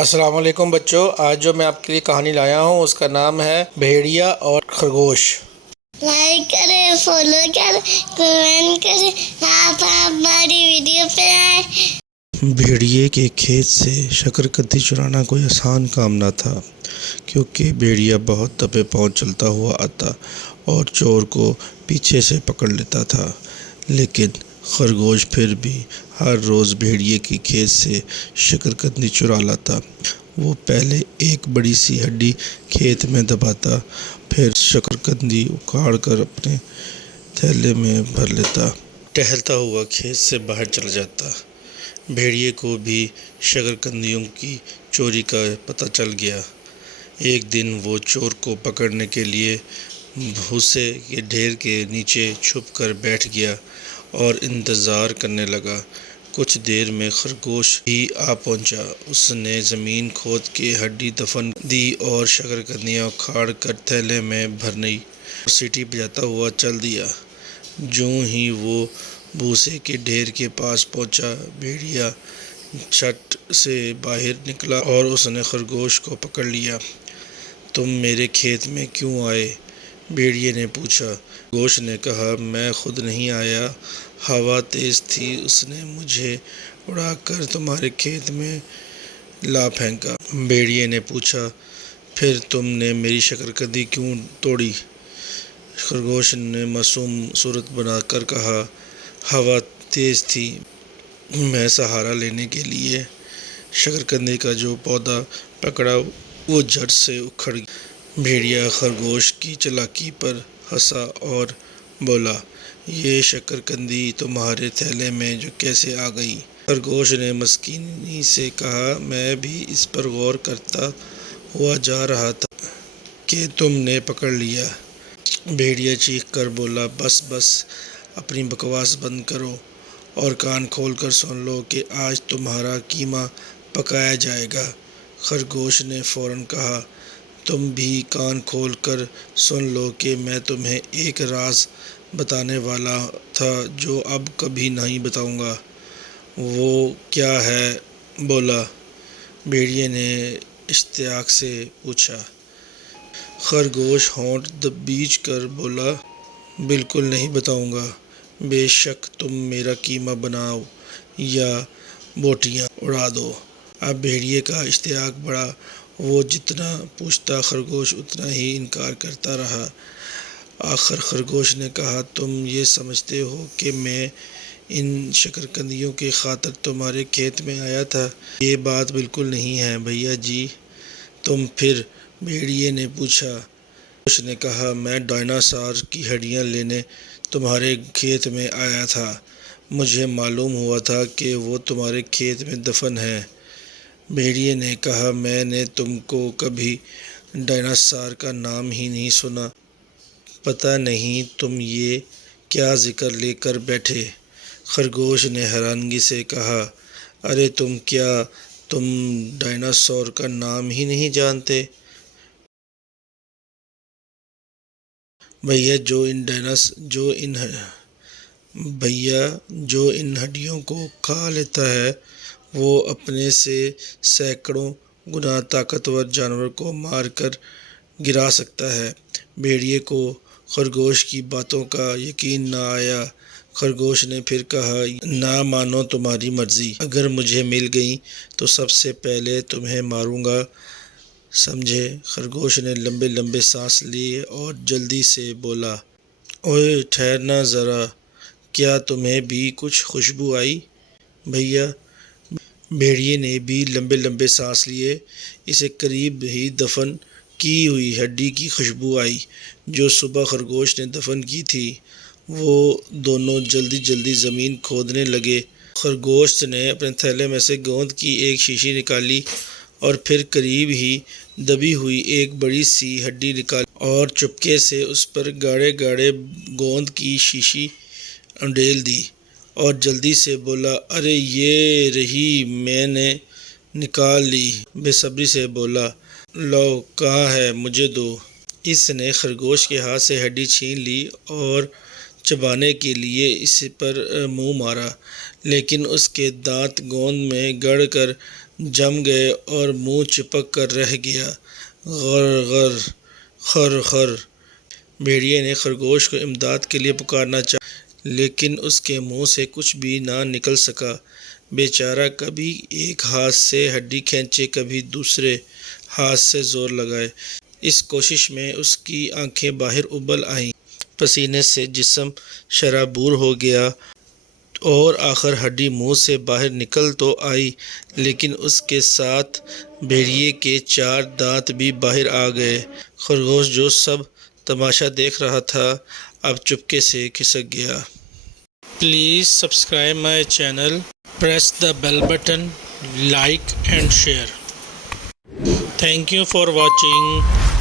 السلام علیکم بچوں، آج جو میں آپ کے لیے کہانی لایا ہوں اس کا نام ہے بھیڑیا اور خرگوش۔ لائک کریں، فالو کریں، کمنٹ کریں، آپ ہماری ویڈیو پہ آئیں۔ بھیڑیے کے کھیت سے شکرکندی چرانا کوئی آسان کام نہ تھا، کیونکہ بھیڑیا بہت دبے پاؤں چلتا ہوا آتا اور چور کو پیچھے سے پکڑ لیتا تھا۔ لیکن خرگوش پھر بھی ہر روز بھیڑیے کے کھیت سے شکرکندی چرا لاتا۔ وہ پہلے ایک بڑی سی ہڈی کھیت میں دباتا، پھر شکرکندی اکھاڑ کر اپنے تھیلے میں بھر لیتا، ٹہلتا ہوا کھیت سے باہر چلا جاتا۔ بھیڑیے کو بھی شکرکندیوں کی چوری کا پتہ چل گیا۔ ایک دن وہ چور کو پکڑنے کے لیے بھوسے کے ڈھیر کے نیچے چھپ کر بیٹھ گیا اور انتظار کرنے لگا۔ کچھ دیر میں خرگوش بھی آ پہنچا۔ اس نے زمین کھود کے ہڈی دفن دی اور شکرکندیاں اکھاڑ کر تھیلے میں بھرنے اور سیٹی بجاتا ہوا چل دیا۔ جوں ہی وہ بھوسے کے ڈھیر کے پاس پہنچا، بھیڑیا چھٹ سے باہر نکلا اور اس نے خرگوش کو پکڑ لیا۔ تم میرے کھیت میں کیوں آئے؟ بھیڑیے نے پوچھا۔ خرگوش نے کہا، میں خود نہیں آیا، ہوا تیز تھی، اس نے مجھے اڑا کر تمہارے کھیت میں لا پھینکا۔ بھیڑیے نے پوچھا، پھر تم نے میری شکرکندی کیوں توڑی؟ خرگوش نے معصوم صورت بنا کر کہا، ہوا تیز تھی، میں سہارا لینے کے لیے شکرکندی کا جو پودا پکڑا وہ جڑ سے اکھڑ گیا۔ بھیڑیا خرگوش کی چالاکی پر ہنسا اور بولا، یہ شکرکندی تمہارے تھیلے میں جو کیسے آ گئی؟ خرگوش نے مسکینی سے کہا، میں بھی اس پر غور کرتا ہوا جا رہا تھا کہ تم نے پکڑ لیا۔ بھیڑیا چیخ کر بولا، بس بس، اپنی بکواس بند کرو اور کان کھول کر سن لو کہ آج تمہارا قیمہ پکایا جائے گا۔ خرگوش نے فوراً کہا، تم بھی کان کھول کر سن لو کہ میں تمہیں ایک راز بتانے والا تھا جو اب کبھی نہیں بتاؤں گا۔ وہ کیا ہے؟ بولا، بھیڑیے نے اشتیاق سے پوچھا۔ خرگوش ہونٹ دبیچ کر بولا، بالکل نہیں بتاؤں گا، بے شک تم میرا قیمہ بناؤ یا بوٹیاں اڑا دو۔ اب بھیڑیے کا اشتیاق بڑھا، وہ جتنا پوچھتا خرگوش اتنا ہی انکار کرتا رہا۔ آخر خرگوش نے کہا، تم یہ سمجھتے ہو کہ میں ان شکرکندیوں کی خاطر تمہارے کھیت میں آیا تھا؟ یہ بات بالکل نہیں ہے بھیا جی۔ تم پھر؟ بھیڑیے نے پوچھا۔ خرگوش نے کہا، میں ڈائناسور کی ہڈیاں لینے تمہارے کھیت میں آیا تھا، مجھے معلوم ہوا تھا کہ وہ تمہارے کھیت میں دفن ہیں۔ بھیڑیے نے کہا، میں نے تم کو کبھی ڈائناسور کا نام ہی نہیں سنا، پتہ نہیں تم یہ کیا ذکر لے کر بیٹھے؟ خرگوش نے حیرانگی سے کہا، ارے تم ڈائناسور کا نام ہی نہیں جانتے؟ بھیا جو ان ہڈیوں کو کھا لیتا ہے وہ اپنے سے سینکڑوں گنا طاقتور جانور کو مار کر گرا سکتا ہے۔ بھیڑیے کو خرگوش کی باتوں کا یقین نہ آیا۔ خرگوش نے پھر کہا، نہ مانو تمہاری مرضی، اگر مجھے مل گئیں تو سب سے پہلے تمہیں ماروں گا، سمجھے؟ خرگوش نے لمبے لمبے سانس لیے اور جلدی سے بولا، اوئے ٹھہرنا ذرا، کیا تمہیں بھی کچھ خوشبو آئی بھیا؟ بھیڑیے نے بھی لمبے لمبے سانس لیے۔ اسے قریب ہی دفن کی ہوئی ہڈی کی خوشبو آئی جو صبح خرگوش نے دفن کی تھی۔ وہ دونوں جلدی جلدی زمین کھودنے لگے۔ خرگوش نے اپنے تھیلے میں سے گوند کی ایک شیشی نکالی اور پھر قریب ہی دبی ہوئی ایک بڑی سی ہڈی نکالی اور چپکے سے اس پر گاڑے گاڑے گوند کی شیشی انڈیل دی اور جلدی سے بولا، ارے یہ رہی، میں نے نکال لی۔ بے صبری سے بولا، لو، کہاں ہے، مجھے دو۔ اس نے خرگوش کے ہاتھ سے ہڈی چھین لی اور چبانے کے لیے اس پر منہ مارا، لیکن اس کے دانت گوند میں گڑ کر جم گئے اور منہ چپک کر رہ گیا۔ غر غر خر خر۔ بھیڑیے نے خرگوش کو امداد کے لیے پکارنا چاہا لیکن اس کے منہ سے کچھ بھی نہ نکل سکا۔ بیچارہ کبھی ایک ہاتھ سے ہڈی کھینچے کبھی دوسرے ہاتھ سے زور لگائے۔ اس کوشش میں اس کی آنکھیں باہر ابل آئیں، پسینے سے جسم شرابور ہو گیا اور آخر ہڈی منہ سے باہر نکل تو آئی لیکن اس کے ساتھ بھیڑیے کے 4 دانت بھی باہر آ گئے۔ خرگوش جو سب تماشا دیکھ رہا تھا اب چپکے سے کھسک گیا۔ Please subscribe my channel, press the bell button, like and share. Thank you for watching.